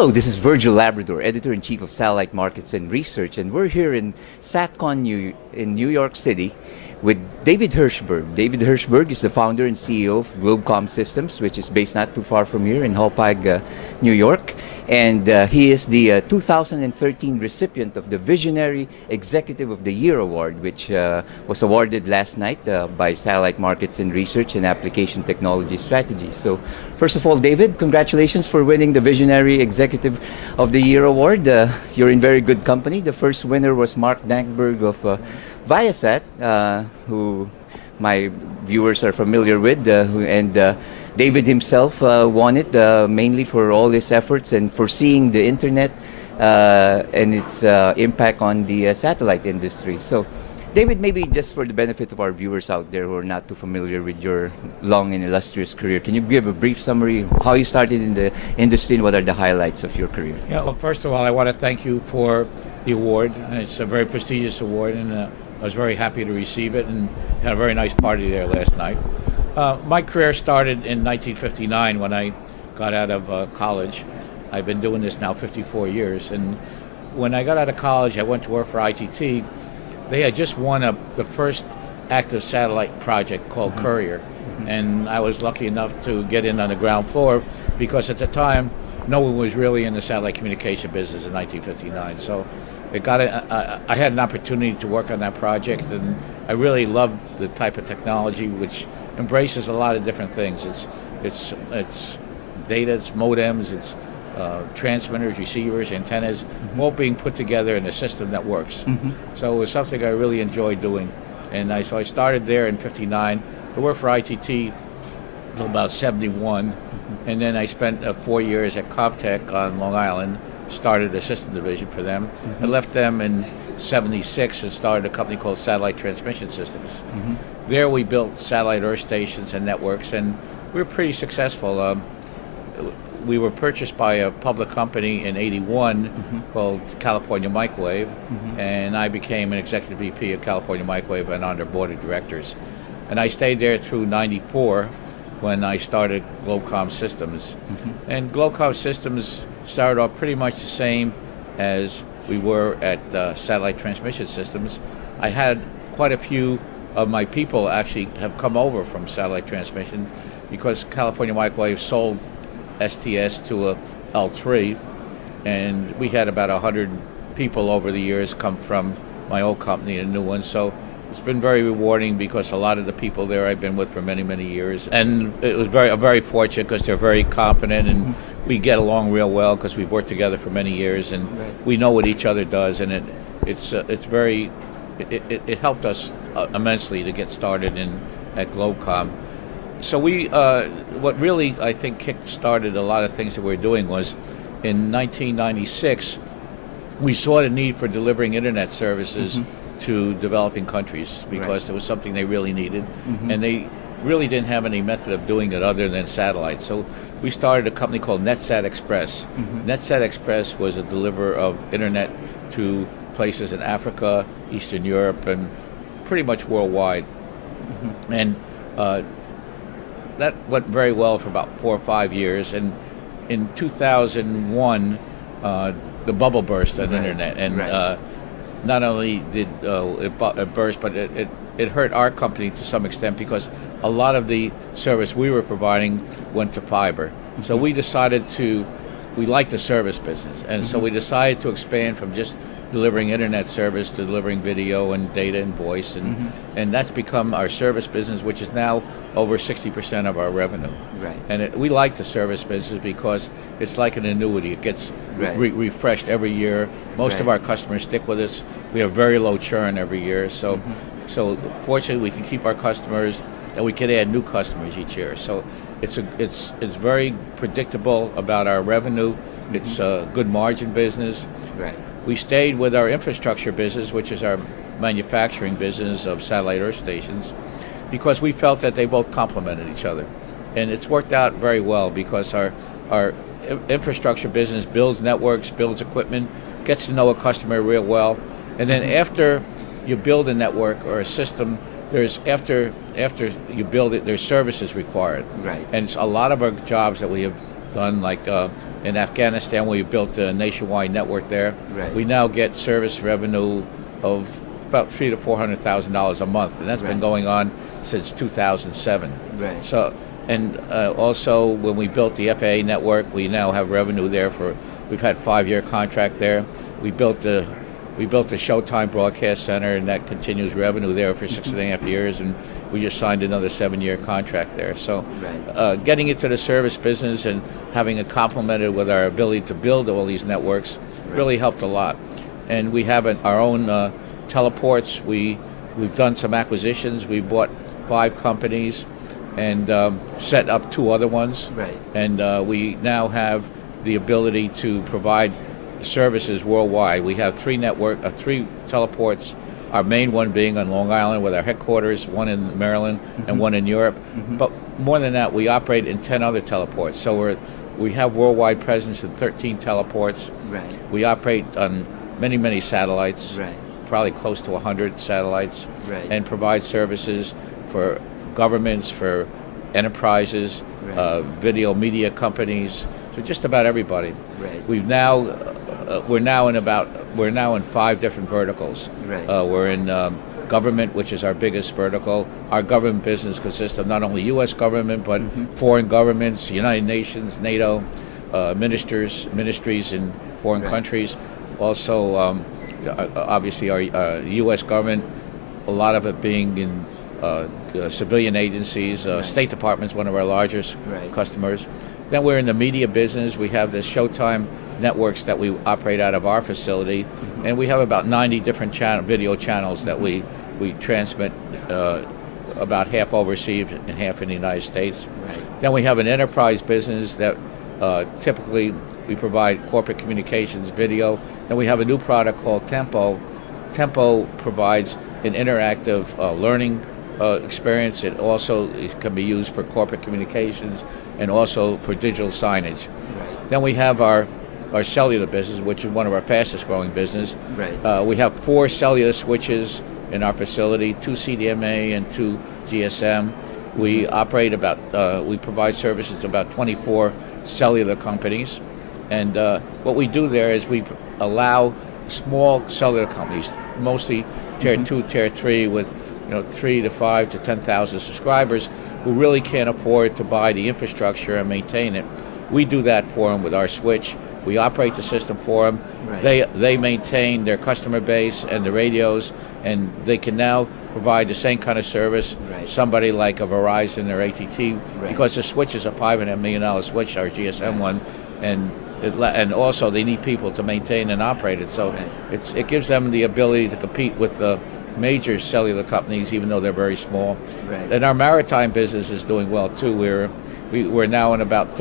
Hello, this is Virgil Labrador, Editor-in-Chief of Satellite Markets and Research, and we're here in SATCON in New York City with David Hershberg. David Hershberg is the founder and CEO of Globecomm Systems, which is based not too far from here in Hauppauge, New York. And he is the 2013 recipient of the Visionary Executive of the Year Award, which was awarded last night by Satellite Markets and Research and Application Technology Strategy. So, first of all, David, congratulations for winning the Visionary Executive of the Year Award. You're in very good company. The first winner was Mark Dankberg of Viasat, who my viewers are familiar with, and David himself won it mainly for all his efforts and for seeing the internet and its impact on the satellite industry. So, David, maybe just for the benefit of our viewers out there who are not too familiar with your long and illustrious career, can you give a brief summary of how you started in the industry and what are the highlights of your career? Yeah, well, first of all, I want to thank you for the award. It's a very prestigious award, and I was very happy to receive it and had a very nice party there last night. My career started in 1959 when I got out of college. I've been doing this now 54 years, and when I got out of college, I went to work for ITT. They had just won the first active satellite project called Courier, and I was lucky enough to get in on the ground floor because at the time, no one was really in the satellite communication business in 1959. So I had an opportunity to work on that project, and I really loved the type of technology which embraces a lot of different things. It's data, it's modems, it's transmitters, receivers, antennas, all being put together in a system that works. So it was something I really enjoyed doing. And so I started there in 59. I worked for ITT until about 71. And then I spent 4 years at Comtech on Long Island, started a system division for them. I left them in 76 and started a company called Satellite Transmission Systems. There we built satellite earth stations and networks, and we were pretty successful. We were purchased by a public company in 81 called California Microwave, and I became an executive VP of California Microwave and on their board of directors. And I stayed there through 94 when I started Globecomm Systems. And Globecomm Systems started off pretty much the same as we were at Satellite Transmission Systems. I had quite a few of my people actually have come over from Satellite Transmission because California Microwave sold STS to a L3, and we had about 100 people over the years come from my old company and a new one. So it's been very rewarding because a lot of the people there I've been with for many, many years, and it was very fortunate because they're very competent and we get along real well because we've worked together for many years and we know what each other does, and it helped us immensely to get started at Globecomm. So what really I think kick-started a lot of things that we're doing was in 1996 we saw the need for delivering internet services to developing countries because there was something they really needed, and they really didn't have any method of doing it other than satellite. So we started a company called NetSat Express. NetSat Express was a deliverer of internet to places in Africa, Eastern Europe, and pretty much worldwide. And that went very well for about 4 or 5 years. And in 2001, the bubble burst on the internet, and not only did it burst, but it hurt our company to some extent because a lot of the service we were providing went to fiber. So we decided we like the service business, and so we decided to expand from just delivering internet service to delivering video and data and voice, and that's become our service business, which is now over 60% of our revenue. And we like the service business because it's like an annuity. It gets refreshed every year. Most of our customers stick with us. We have very low churn every year, so fortunately we can keep our customers, and we can add new customers each year. So it's very predictable about our revenue. It's a good margin business. We stayed with our infrastructure business, which is our manufacturing business of satellite earth stations, because we felt that they both complemented each other. And it's worked out very well because our infrastructure business builds networks, builds equipment, gets to know a customer real well. And then after you build a network or a system, after you build it, there's services required. And it's a lot of our jobs that we have done. Like in Afghanistan, we built a nationwide network there. Right. We now get service revenue of about $300,000 to $400,000 a month, and that's been going on since 2007. Right. So, and also when we built the FAA network, we now have revenue there for. We've had 5-year contract there. We built the Showtime Broadcast Center, and that continues revenue there for 6.5 years, and we just signed another 7-year contract there. So getting into the service business and having it complemented with our ability to build all these networks really helped a lot. And we have our own teleports. We've done some acquisitions. We bought 5 companies and set up 2 other ones. Right. And we now have the ability to provide services worldwide. We have 3 teleports, our main one being on Long Island with our headquarters, one in Maryland and one in Europe. But more than that, we operate in 10 other teleports. So we have worldwide presence in 13 teleports. Right. We operate on many satellites, Right. probably close to 100 satellites, Right. and provide services for governments, for enterprises, Right. video media companies, so just about everybody. Right. We're now in 5 different verticals. Right. We're in government, which is our biggest vertical. Our government business consists of not only U.S. government, but foreign governments, United Nations, NATO, ministries in foreign countries. Also, obviously, our U.S. government, a lot of it being in civilian agencies. State Department's one of our largest customers. Then we're in the media business. We have the Showtime networks that we operate out of our facility, and we have about 90 different video channels that we transmit, about half overseas and half in the United States. Right. Then we have an enterprise business that typically we provide corporate communications, video. Then we have a new product called Tempo. Tempo provides an interactive learning experience. It also can be used for corporate communications and also for digital signage. Right. Then we have our cellular business, which is one of our fastest growing business. Right. We have 4 cellular switches in our facility, 2 CDMA and 2 GSM. We operate we provide services to about 24 cellular companies. And what we do there is we allow small cellular companies, mostly tier 2, tier 3, with 3 to 5 to 10,000 subscribers, who really can't afford to buy the infrastructure and maintain it. We do that for them with our switch. We operate the system for them. Right. They maintain their customer base and the radios, and they can now provide the same kind of service somebody like a Verizon or AT&T, because the switch is a $5.5 million switch, our GSM one, and also they need people to maintain and operate it. So it gives them the ability to compete with the major cellular companies, even though they're very small. Right. And our maritime business is doing well too. We're now in about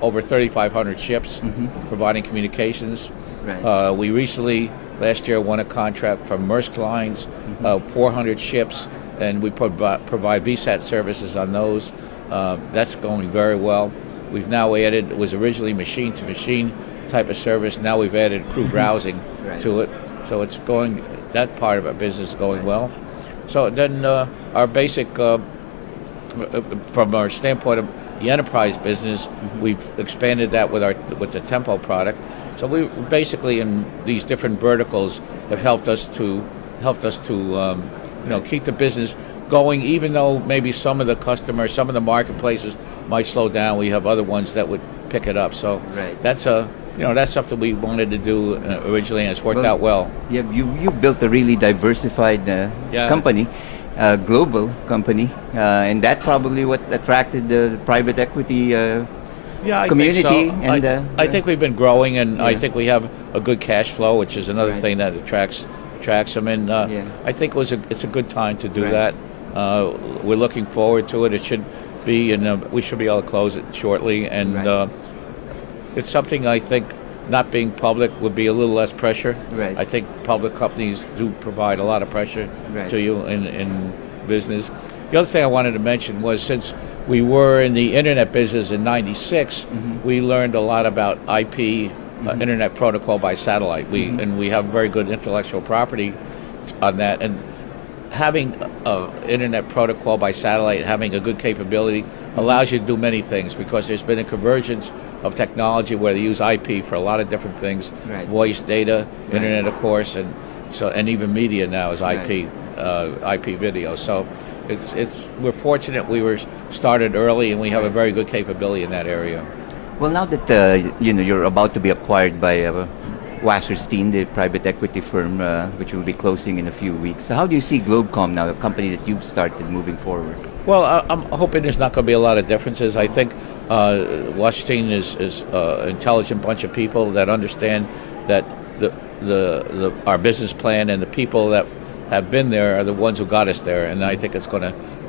over 3,500 ships providing communications. Right. We recently, last year, won a contract from Maersk Lines, 400 ships, and we provide VSAT services on those. That's going very well. We've now added, it was originally machine-to-machine type of service. Now we've added crew browsing to it. So it's going, that part of our business is going well. So then our basic, from our standpoint of the enterprise business, we've expanded that with the Tempo product. So we basically, in these different verticals, have helped us to keep the business going, even though maybe some of the customers, some of the marketplaces might slow down. We have other ones that would pick it up. So that's that's something we wanted to do originally, and it's worked out well. Yeah, you built a really diversified company. Global company, and that probably what attracted the private equity community. Think so. And I think we've been growing, and I think we have a good cash flow, which is another thing that attracts them. And I think it's a good time to do that. We're looking forward to it. It should be, we should be able to close it shortly, and it's something I think. Not being public would be a little less pressure. Right. I think public companies do provide a lot of pressure to you in business. The other thing I wanted to mention was, since we were in the internet business in '96, we learned a lot about IP, internet protocol by satellite. And we have very good intellectual property on that. And having internet protocol by satellite, having a good capability, allows you to do many things, because there's been a convergence of technology where they use IP for a lot of different things, Right. voice, data, Right. internet, of course, and even media now is IP, IP video. So we're fortunate we were started early, and we have a very good capability in that area. Well, now that you're about to be acquired by Wasserstein, the private equity firm, which will be closing in a few weeks. So how do you see Globecomm now, a company that you've started, moving forward? Well, I'm hoping there's not going to be a lot of differences. I think Wasserstein is an intelligent bunch of people that understand that our business plan and the people that have been there are the ones who got us there, and I think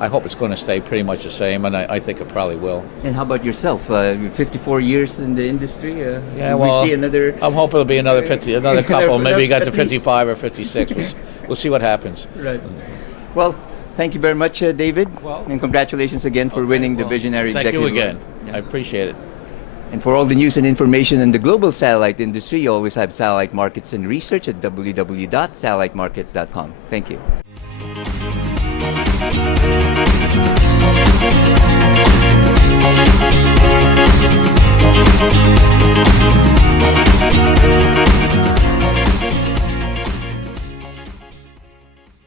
I hope it's going to stay pretty much the same, and I think it probably will. And how about yourself? 54 years in the industry. Yeah, will well, we see another. I'm hoping it'll be another couple. Maybe you got to At least. 55 or 56. We'll see what happens. Right. Well, thank you very much, David, Well, and congratulations again for winning the Visionary Thank you Executive again. Award. I appreciate it. And for all the news and information in the global satellite industry, you always have Satellite Markets and Research at www.satellitemarkets.com. Thank you.